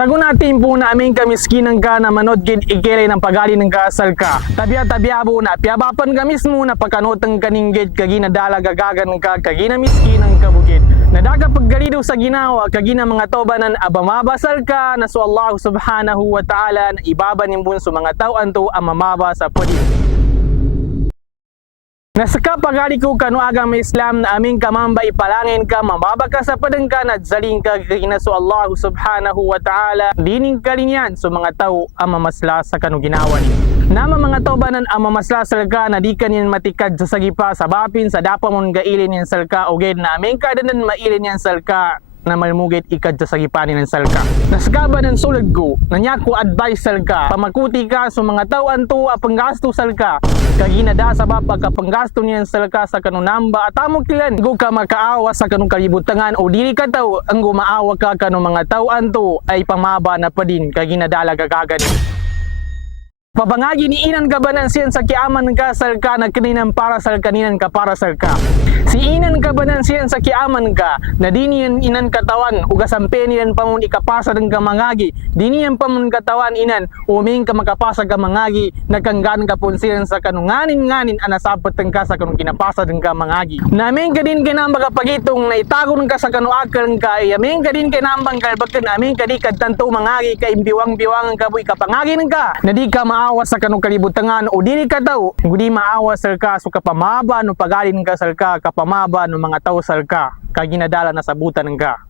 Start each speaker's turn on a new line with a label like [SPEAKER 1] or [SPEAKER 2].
[SPEAKER 1] Sagun natin po namin kamiskinang ka na manod gid ikilay ng pagali ng kasal ka. Tabya tabya po na piyabapan ka mismo na pagkanotang kaninggit kagi na dala gagagan ka kagi na miskinang ka bukid. Nadaga paggalido sa ginawa kagi na mga tobanan abamabasal ka na so Allah subhanahu wa ta'ala na ibaba nimbun sa mga tauan to ang mamaba sa pudi. Nasaka pagali ko kanu agang may Islam na aming kamamba ipalangin ka mababa ka sa padang ka at zaling ka kagina so Allah subhanahu wa ta'ala dining kalinyan so mga tao ang mamasla sa kanu ginawa ni. Nama mga taubanan ang mamasla sa ka na di kanyan matikad sa sagipa sa bapin sa dapa mon gailin yan salka o gid na aming kadanan mailin yan salka na malmugit ikad sa sagipanin ng salka. Nasgaba ng sulad ko, nanya ko advice salka, pamakuti ka sa mga tauan to a panggasto salka, kaginada sa ba pagkapanggasto niyan salka sa kanunamba. At amok tilan, go ka makaawa sa kanong kalibutangan. O dili ka taw, ang gumaawa ka kanong mga tauan to ay pamaba na pa din. Kaginadala gagagan. Pabangagi ni Inan Gabanan siyan sa kiaman ka salka na kaninan para sal kaninan ka para salka. Si Inan Gabanan siyan sa kiaman ka na diniyan inan katawan uga sampe niyan pamun ikapasa ng kamangagi. Diniyan pamun katawan inan uming ka makapasa ka mangagi nagkanggan ka pun siyan sa kanunganin nganin anasapot ng ka sa kanung kinapasa ng kamangagi. Namin ka din kinamba kapagitong na itagon ka sa kanuakal ka yamin ka din kinambang kalbakan amin ka di kadtanto mangagi ka imbiwang-biwangan ka buy kapangagi ng ka na di ka maawa sa kanong kalibutangan o dili ka daw di maawa sa ka. So kapamaba no pagalin ka sa ka. Kapamaba no mga tao sa ka. Kaginadala na sabutan ng ka